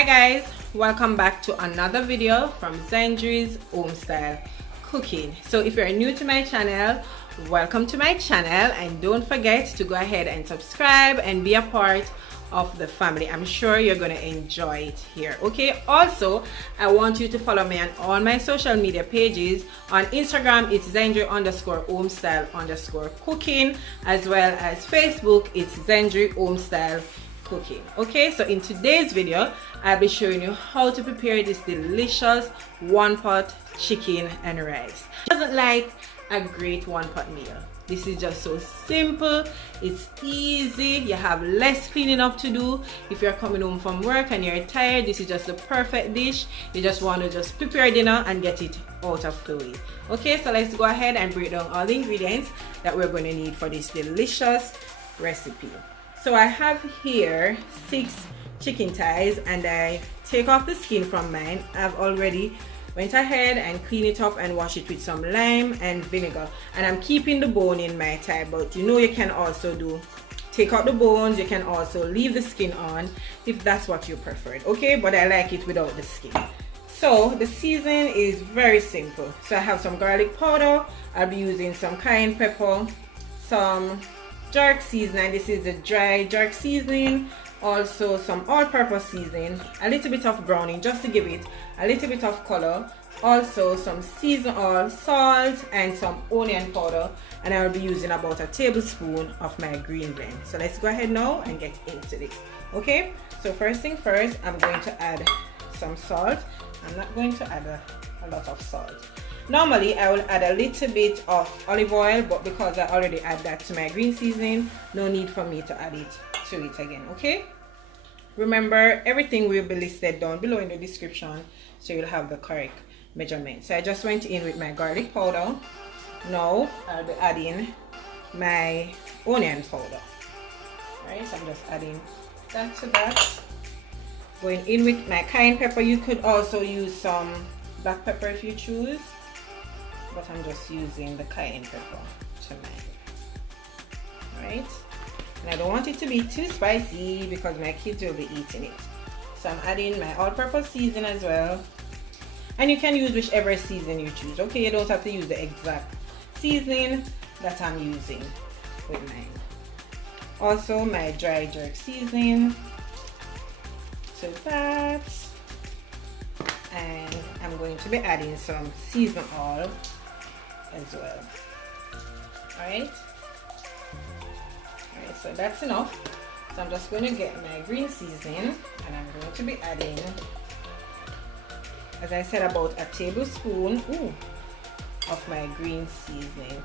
Hi guys, welcome back to another video from Zendri's Home Style Cooking. So if you're new to my channel, welcome to my channel, and don't forget to go ahead and subscribe and be a part of the family. I'm sure you're going to enjoy it here. Okay, also I want you to follow me on all my social media pages. On Instagram it's Zendri_homestyle_cooking, as well as Facebook it's Zendri Home Style Cooking. Okay, so in today's video I'll be showing you how to prepare this delicious one-pot chicken and rice. Doesn't like a great one-pot meal. This is just so simple, it's easy, you have less cleaning up to do. If you're coming home from work and you're tired, this is just the perfect dish. You just want to just prepare dinner and get it out of the way. Okay, so let's go ahead and break down all the ingredients that we're going to need for this delicious recipe. So I have here 6 chicken thighs, and I take off the skin from mine. I've already went ahead and clean it up and wash it with some lime and vinegar, and I'm keeping the bone in my thigh, but you know you can also take out the bones. You can also leave the skin on if that's what you prefer. Okay, but I like it without the skin. So the season is very simple. So I have some garlic powder, I'll be using some cayenne pepper, some jerk seasoning, this is the dry jerk seasoning, also some all-purpose seasoning, a little bit of browning just to give it a little bit of color, also some seasoned oil, salt, and some onion powder, and I will be using about a tablespoon of my green blend. So let's go ahead now and get into this. Okay, so first thing first, I'm going to add some salt. I'm not going to add a lot of salt. Normally I will add a little bit of olive oil, but because I already add that to my green seasoning, no need for me to add it to it again. Okay, remember everything will be listed down below in the description, so you'll have the correct measurement. So I just went in with my garlic powder. Now I'll be adding my onion powder. Alright, so I'm just adding that to that. Going in with my cayenne pepper. You could also use some black pepper if you choose, but I'm just using the cayenne pepper to mine. Right, and I don't want it to be too spicy because my kids will be eating it. So I'm adding my all-purpose season as well, and you can use whichever season you choose. Okay, you don't have to use the exact seasoning that I'm using with mine. Also my dry jerk seasoning to that, and I'm going to be adding some seasoned oil as well. Alright, so that's enough. So I'm just going to get my green seasoning, and I'm going to be adding, as I said, about a tablespoon of my green seasoning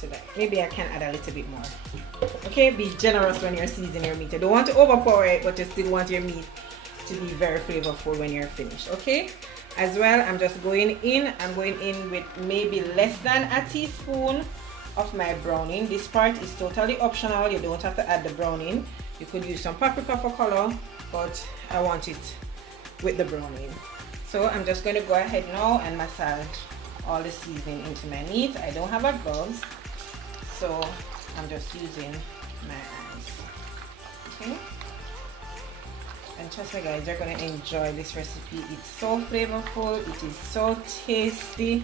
to that. Maybe I can add a little bit more. Okay, be generous when you're seasoning your meat. You don't want to overpower it, but you still want your meat to be very flavorful when you're finished. Okay, as well, I'm going in with maybe less than a teaspoon of my browning. This part is totally optional. You don't have to add the browning. You could use some paprika for color, but I want it with the browning. So I'm just going to go ahead now and massage all the seasoning into my meat. I don't have a gloves, so I'm just using my hands. Okay, and trust me guys, you're going to enjoy this recipe. It's so flavorful, it is so tasty,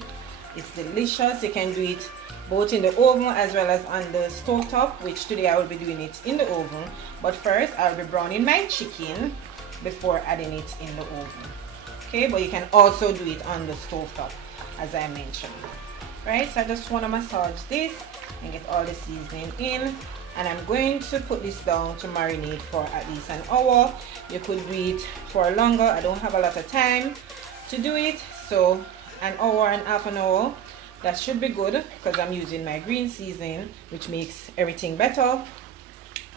it's delicious. You can do it both in the oven as well as on the stove top, which today I will be doing it in the oven. But first I'll be browning my chicken before adding it in the oven. Okay, but you can also do it on the stove top as I mentioned. Right, so I just want to massage this and get all the seasoning in, and I'm going to put this down to marinate for at least an hour. You could do it for longer. I don't have a lot of time to do it, so an hour and half an hour, that should be good, because I'm using my green seasoning, which makes everything better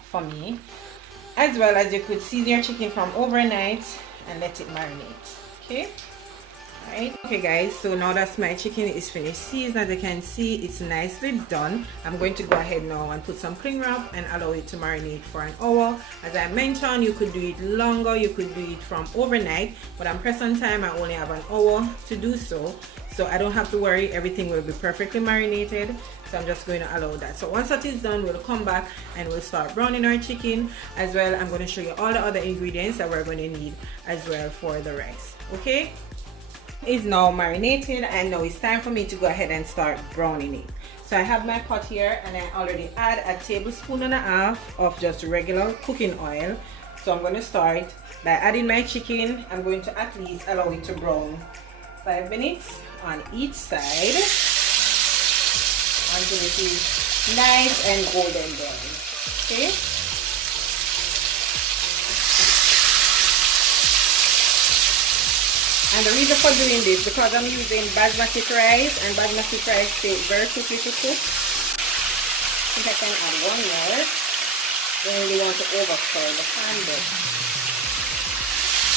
for me. As well as you could season your chicken from overnight and let it marinate. Okay, Right. Okay guys, so now that my chicken is finished seasoned, as you can see, it's nicely done. I'm going to go ahead now and put some cling wrap and allow it to marinate for an hour. As I mentioned, you could do it longer, you could do it from overnight, but I'm pressed on time. I only have an hour to do so I don't have to worry, everything will be perfectly marinated. So I'm just going to allow that. So once that is done, we'll come back and we'll start browning our chicken. As well, I'm going to show you all the other ingredients that we're going to need as well for the rice. Okay, is now marinated, and now it's time for me to go ahead and start browning it. So I have my pot here, and I already add a tablespoon and a half of just regular cooking oil. So I'm going to start by adding my chicken. I'm going to at least allow it to brown 5 minutes on each side until it is nice and golden brown. Okay. And the reason for doing this, because I'm using basmati rice, and basmati rice takes very quickly to cook. I think I can add one more. Don't really want to overcurl the pan, but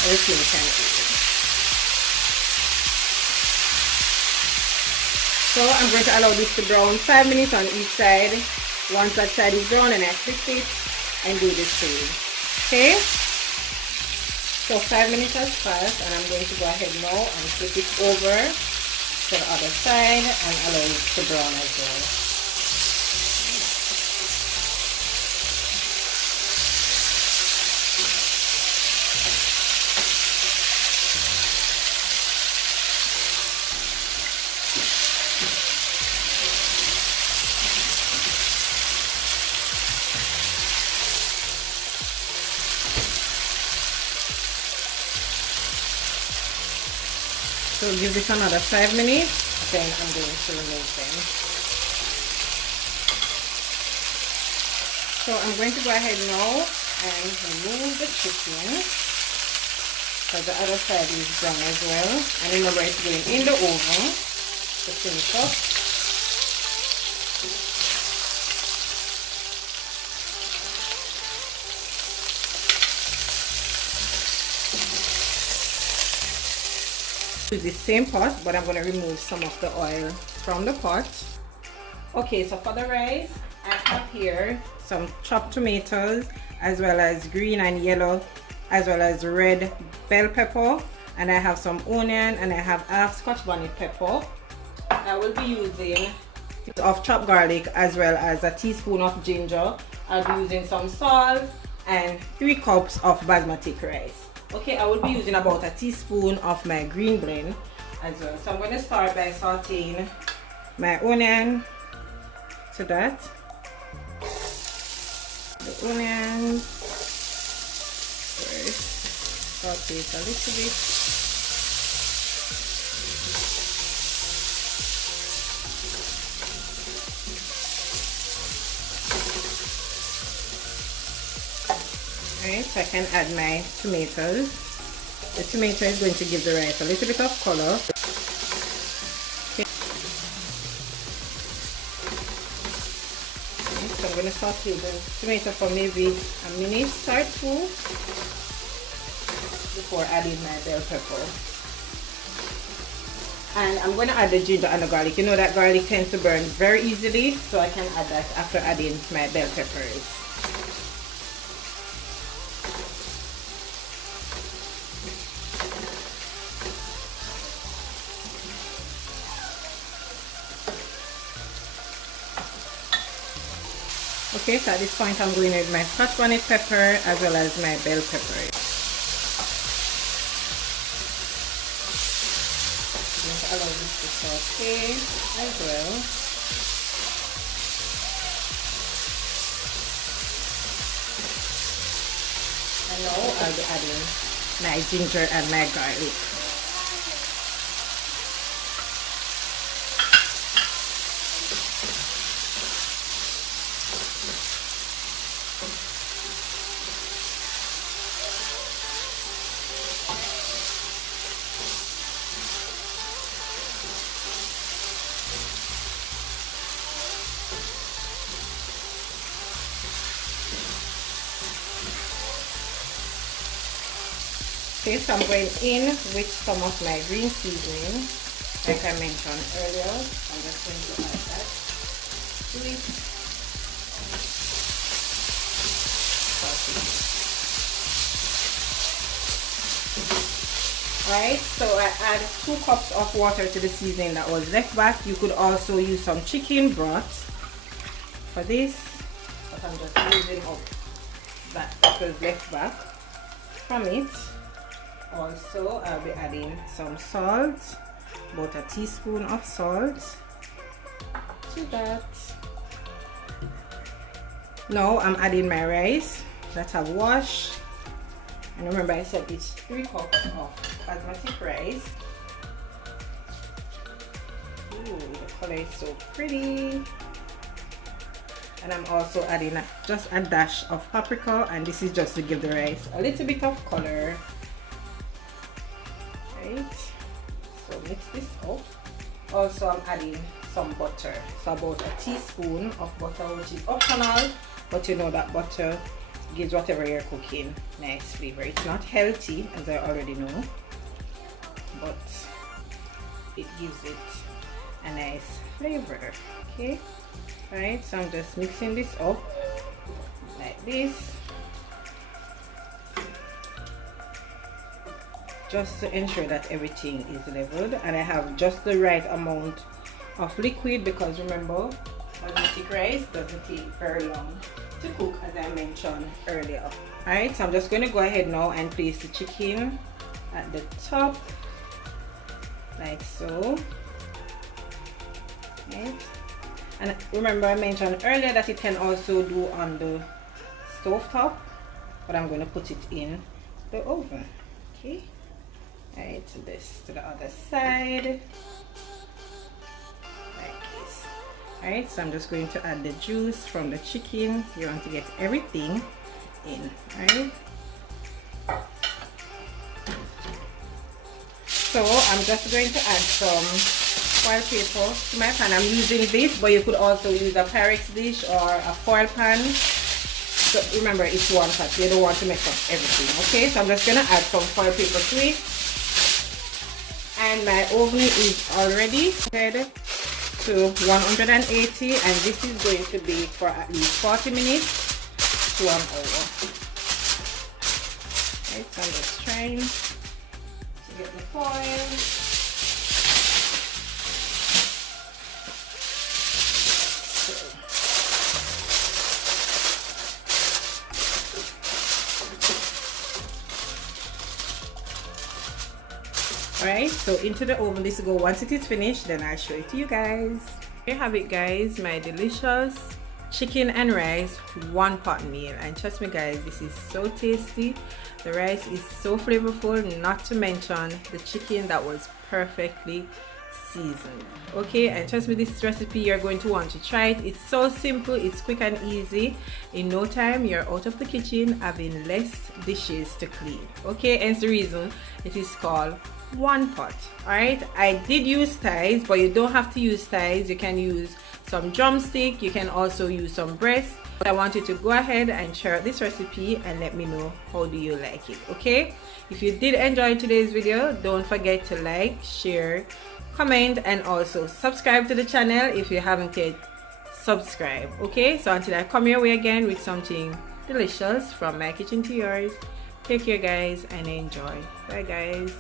everything can eat. So I'm going to allow this to brown 5 minutes on each side. Once that side is brown, and I flip it and do the same. Okay? So 5 minutes has passed, and I'm going to go ahead now and flip it over to the other side and allow it to brown as well. So give this another 5 minutes, then I'm going to remove them. So I'm going to go ahead now and remove the chicken, because the other side is brown as well. And remember, it's going in the oven to finish up. Use the same pot, but I'm going to remove some of the oil from the pot. Okay, so for the rice, I have here some chopped tomatoes, as well as green and yellow, as well as red bell pepper, and I have some onion, and I have half Scotch bonnet pepper. I will be using of chopped garlic, as well as a teaspoon of ginger. I'll be using some salt and 3 cups of basmati rice. Okay, I will be using about a teaspoon of my green blend as well. So I'm going to start by sauteing my onion to that. The onions first, saute it a little bit. Alright, so I can add my tomatoes. The tomato is going to give the rice a little bit of color. Okay. So I'm going to saute the tomato for maybe a minute or two before adding my bell pepper. And I'm going to add the ginger and the garlic. You know that garlic tends to burn very easily, so I can add that after adding my bell peppers. Okay, so at this point I'm going with my Scotch bonnet pepper as well as my bell pepper. I'm going to allow this to saute as well. And now I'll be adding my ginger and my garlic. Okay, so I'm going in with some of my green seasoning, like I mentioned earlier. I'm just going to add that to it. Alright, so I add 2 cups of water to the seasoning that was left back. You could also use some chicken broth for this, but I'm just using up that was left back from it. Also, I'll be adding some salt, about a teaspoon of salt to that. Now I'm adding my rice that I've washed. And remember, I said it's 3 cups of basmati rice. Ooh, the color is so pretty. And I'm also adding just a dash of paprika, and this is just to give the rice a little bit of color. Right, so mix this up. Also, I'm adding some butter, so about a teaspoon of butter, which is optional, but you know that butter gives whatever you're cooking nice flavor. It's not healthy, as I already know, but it gives it a nice flavor. Okay, right, so I'm just mixing this up like this, just to ensure that everything is leveled, and I have just the right amount of liquid, because remember, basmati rice doesn't take very long to cook, as I mentioned earlier. Alright, so I'm just going to go ahead now and place the chicken at the top like so. Right. And remember, I mentioned earlier that it can also do on the stove top, but I'm going to put it in the oven. Okay, right, so this to the other side like this. Alright, so I'm just going to add the juice from the chicken. You want to get everything in. Alright, so I'm just going to add some foil paper to my pan. I'm using this, but you could also use a Pyrex dish or a foil pan. So remember, it's one pot, you don't want to mess up everything. Okay, so I'm just gonna add some foil paper to it, and my oven is already set to 180, and this is going to be for at least 40 minutes to 1 hour. Right, so I'm just trying to get the foil. Alright, so into the oven this will go. Once it is finished, then I'll show it to you guys. Here you have it, guys, my delicious chicken and rice one pot meal, and trust me guys, this is so tasty. The rice is so flavorful, not to mention the chicken that was perfectly seasoned. Okay, and trust me, this recipe you're going to want to try it. It's so simple, it's quick and easy. In no time you're out of the kitchen having less dishes to clean. Okay, hence the reason it is called one pot. Alright, I did use thighs, but you don't have to use thighs. You can use some drumstick, you can also use some breast, but I want you to go ahead and share out this recipe and let me know how do you like it. Okay, if you did enjoy today's video, don't forget to like, share, comment, and also subscribe to the channel if you haven't yet subscribed. Okay, so until I come your way again with something delicious from my kitchen to yours, take care guys and enjoy. Bye guys.